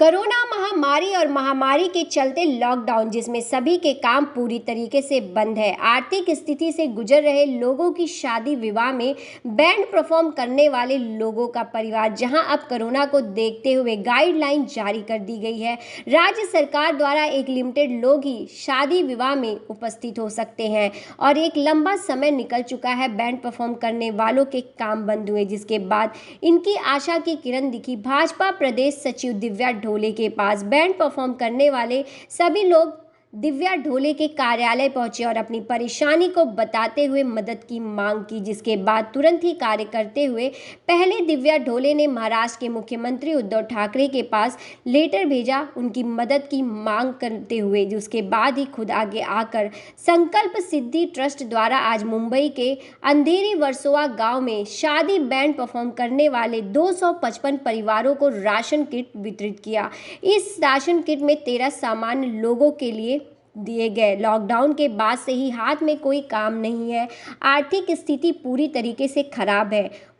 Corona महामारी और महामारी के चलते लॉकडाउन, जिसमें सभी के काम पूरी तरीके से बंद है। आर्थिक स्थिति से गुजर रहे लोगों की शादी विवाह में बैंड परफॉर्म करने वाले लोगों का परिवार, जहां अब कोरोना को देखते हुए गाइडलाइन जारी कर दी गई है। राज्य सरकार द्वारा एक लिमिटेड लोग ही शादी विवाह में उपस्थित हो सकते हैं और एक लंबा समय निकल चुका है बैंड परफॉर्म करने वालों के काम बंद हुए, जिसके बाद इनकी आशा की किरण दिखी। भाजपा प्रदेश सचिव दिव्या ढोले के पास बैंड परफॉर्म करने वाले सभी लोग दिव्या ढोले के कार्यालय पहुंचे और अपनी परेशानी को बताते हुए मदद की मांग की, जिसके बाद तुरंत ही कार्य करते हुए पहले दिव्या ढोले ने महाराष्ट्र के मुख्यमंत्री उद्धव ठाकरे के पास लेटर भेजा उनकी मदद की मांग करते हुए। उसके बाद ही खुद आगे आकर संकल्प सिद्धि ट्रस्ट द्वारा आज मुंबई के अंधेरी वर्सोवा गांव में शादी बैंड परफॉर्म करने वाले 255 परिवारों को राशन किट वितरित किया। इस राशन किट में 13 सामान्य लोगों के लिए दिए गए। लॉकडाउन के बाद से ही हाथ में कोई काम नहीं है, आर्थिक स्थिति पूरी तरीके से खराब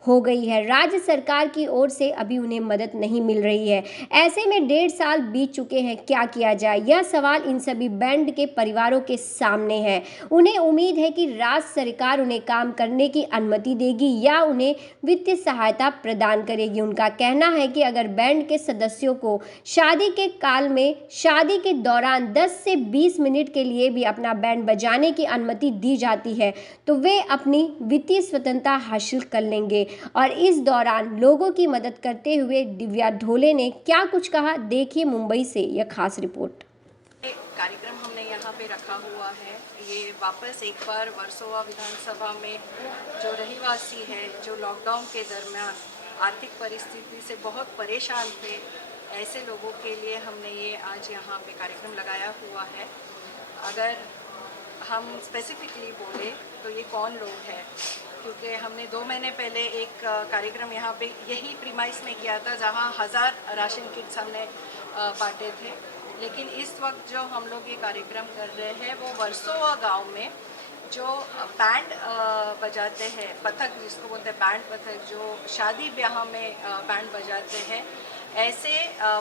हो गई है। राज्य सरकार की ओर से अभी उन्हें मदद नहीं मिल रही है। ऐसे में 1.5 साल बीत चुके हैं, क्या किया जाए, यह सवाल इन सभी बैंड के परिवारों के सामने है। उन्हें उम्मीद है कि राज्य सरकार उन्हें काम करने की अनुमति देगी या उन्हें वित्तीय सहायता प्रदान करेगी। उनका कहना है कि अगर बैंड के सदस्यों को शादी के काल में शादी के दौरान 10 से 20 मिनट के लिए भी अपना बैंड बजाने की अनुमति दी जाती है तो वे अपनी वित्तीय स्वतंत्रता हासिल कर लेंगे। और इस दौरान लोगों की मदद करते हुए दिव्या ढोले ने क्या कुछ कहा, देखिए मुंबई से यह खास रिपोर्ट। कार्यक्रम हमने यहाँ पे रखा हुआ है। ये वापस एक बार वर्सोवा विधानसभा में जो रहिवासी है, जो लॉकडाउन के दरमियान आर्थिक परिस्थिति से बहुत परेशान थे, ऐसे लोगों के लिए हमने ये आज यहाँ पे कार्यक्रम लगाया हुआ है। अगर हम स्पेसिफिकली बोले तो ये कौन लोग हैं, क्योंकि हमने 2 महीने पहले एक कार्यक्रम यहाँ पे यही प्रीमाइस में किया था, जहाँ 1000 राशन किट्स हमने बांटे थे। लेकिन इस वक्त जो हम लोग ये कार्यक्रम कर रहे हैं वो वर्सोवा गांव में जो बैंड बजाते हैं, पथक जिसको बोलते हैं बैंड पथक, जो शादी ब्याह में बैंड बजाते हैं, ऐसे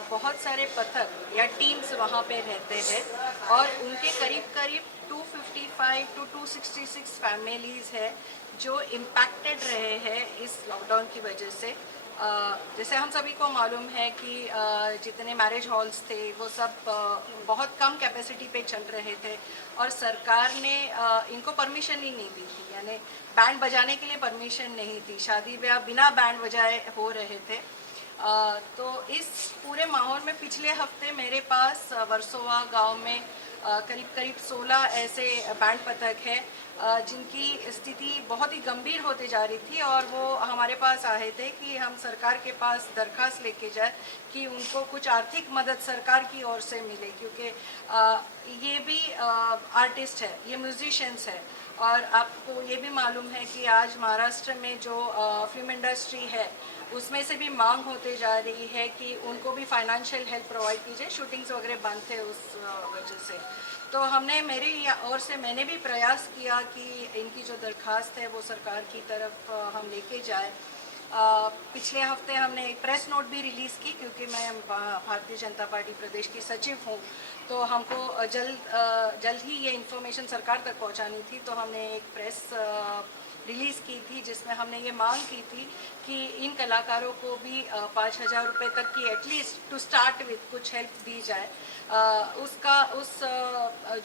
बहुत सारे पथक या टीम्स वहाँ पे रहते हैं और उनके करीब करीब 255 to 266 फैमिलीज़ है जो इम्पैक्टेड रहे हैं इस लॉकडाउन की वजह से। जैसे हम सभी को मालूम है कि जितने मैरिज हॉल्स थे वो सब बहुत कम कैपेसिटी पे चल रहे थे और सरकार ने इनको परमिशन ही नहीं दी थी, यानी बैंड बजाने के लिए परमिशन नहीं थी। शादी ब्याह बिना बैंड बजाए हो रहे थे। तो इस पूरे माहौल में पिछले हफ्ते मेरे पास वर्सोवा गांव में करीब 16 ऐसे बैंड पथक हैं जिनकी स्थिति बहुत ही गंभीर होते जा रही थी और वो हमारे पास आए थे कि हम सरकार के पास दरख्वास्त लेके जाए कि उनको कुछ आर्थिक मदद सरकार की ओर से मिले, क्योंकि ये भी आर्टिस्ट है, ये म्यूजिशियंस है। और आपको ये भी मालूम है कि आज महाराष्ट्र में जो फिल्म इंडस्ट्री है उसमें से भी मांग होते जा रही है कि उनको भी फाइनेंशियल हेल्प प्रोवाइड कीजिए, शूटिंग्स वगैरह बंद थे उस वजह से। तो हमने मेरी ओर से मैंने भी प्रयास किया कि इनकी जो दरख्वास्त है वो सरकार की तरफ हम लेके जाए। पिछले हफ्ते हमने एक प्रेस नोट भी रिलीज़ की, क्योंकि मैं भारतीय जनता पार्टी प्रदेश की सचिव हूँ, तो हमको जल्द ही ये इन्फॉर्मेशन सरकार तक पहुँचानी थी। तो हमने एक प्रेस रिलीज़ की थी जिसमें हमने ये मांग की थी कि इन कलाकारों को भी 5000 रुपये तक की एटलीस्ट टू स्टार्ट विथ कुछ हेल्प दी जाए। उस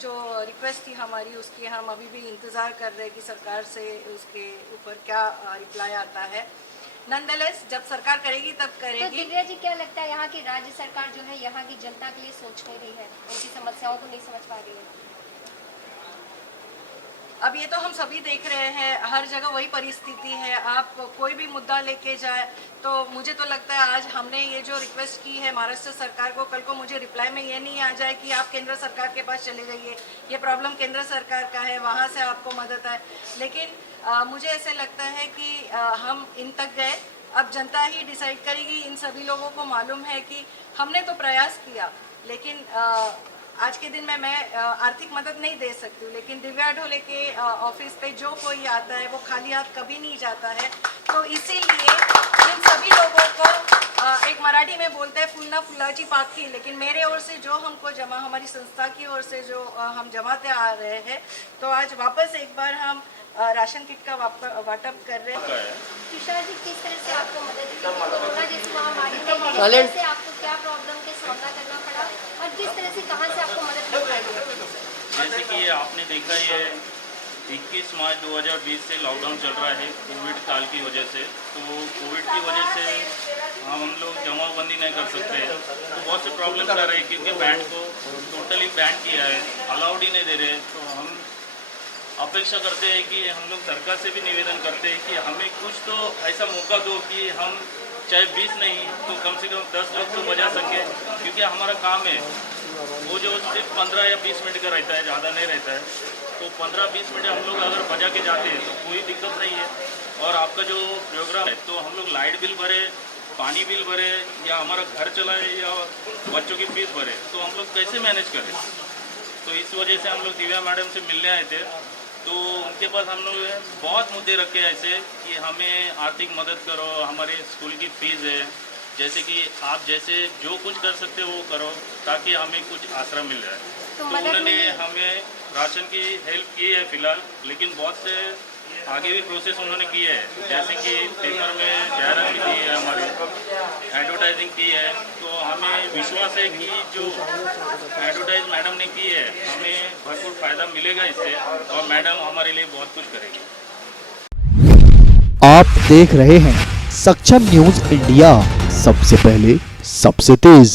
जो रिक्वेस्ट थी हमारी, उसकी हम अभी भी इंतज़ार कर रहे हैं कि सरकार से उसके ऊपर क्या रिप्लाई आता है। नॉनदलेस जब सरकार करेगी तब करेगी। तो दिव्या जी, क्या लगता है यहाँ की राज्य सरकार जो है यहाँ की जनता के लिए सोच नहीं रही है, उनकी समस्याओं को नहीं समझ पा रही है? अब ये तो हम सभी देख रहे हैं, हर जगह वही परिस्थिति है। आप कोई भी मुद्दा लेके जाए तो मुझे तो लगता है आज हमने ये जो रिक्वेस्ट की है महाराष्ट्र सरकार को, कल को मुझे रिप्लाई में ये नहीं आ जाए कि आप केंद्र सरकार के पास चले जाइए, ये प्रॉब्लम केंद्र सरकार का है, वहाँ से आपको मदद आए। लेकिन मुझे ऐसे लगता है कि हम इन तक गए, अब जनता ही डिसाइड करेगी। इन सभी लोगों को मालूम है कि हमने तो प्रयास किया, लेकिन आज के दिन में मैं आर्थिक मदद नहीं दे सकती हूँ, लेकिन दिव्या ढोले के ऑफिस पे जो कोई आता है वो खाली हाथ कभी नहीं जाता है। तो इसीलिए इन सभी लोगों को एक ना फुलाची पाक थी, लेकिन मेरे ओर से जो हमको जमा, हमारी संस्था की ओर से जो हम जमाते आ रहे हैं, तो आज वापस एक बार हम राशन किट का वाटप कर रहे हैं। तुषार जी, किस तरह से आपको मदद की? कोरोना जैसी महामारी में किस तरह से आपको क्या प्रॉब्लम का सामना करना पड़ा और किस तरह से कहाँ से आपको मदद मिल पाई? जैसे कि ये आपने देखा, ये 21 मार्च 2020 से लॉकडाउन चल रहा है कोविड काल की वजह से। तो कोविड की वजह से हम लोग जमाबंदी नहीं कर सकते, तो बहुत से प्रॉब्लम आ रहे हैं, क्योंकि बैंड को टोटली बैन किया है, अलाउड ही नहीं दे रहे। तो हम अपेक्षा करते हैं कि हम लोग सरकार से भी निवेदन करते हैं कि हमें कुछ तो ऐसा मौका दो कि हम चाहे 20 नहीं तो कम से कम 10 लोग तो बजा सकें, क्योंकि हमारा काम है वो जो सिर्फ 15 या 20 मिनट का रहता है, ज़्यादा नहीं रहता है। तो 15-20 मिनट हम लोग अगर बजा के जाते हैं तो कोई दिक्कत नहीं है। और आपका जो प्रोग्राम है, तो हम लोग लाइट बिल भरे, पानी बिल भरे, या हमारा घर चलाए, या बच्चों की फीस भरे, तो हम लोग कैसे मैनेज करें? तो इस वजह से हम लोग दिव्या मैडम से मिलने आए थे। तो उनके पास हम लोग बहुत मुद्दे रखे ऐसे कि हमें आर्थिक मदद करो, हमारे स्कूल की फ़ीस है, जैसे कि आप जैसे जो कुछ कर सकते हो वो करो, ताकि हमें कुछ आसरा मिल जाए। तो उन्होंने हमें राशन की हेल्प की है फ़िलहाल, लेकिन बहुत से आगे भी प्रोसेस उन्होंने की है, जैसे कि पेपर में जाहिरात भी दी है, हमारी एडवर्टाइजिंग की है। तो हमें विश्वास है कि जो एडवर्टाइज मैडम ने की है, हमें भरपूर फ़ायदा मिलेगा इससे, और मैडम हमारे लिए बहुत कुछ करेगी। आप देख रहे हैं सक्षम न्यूज इंडिया, सबसे पहले सबसे तेज।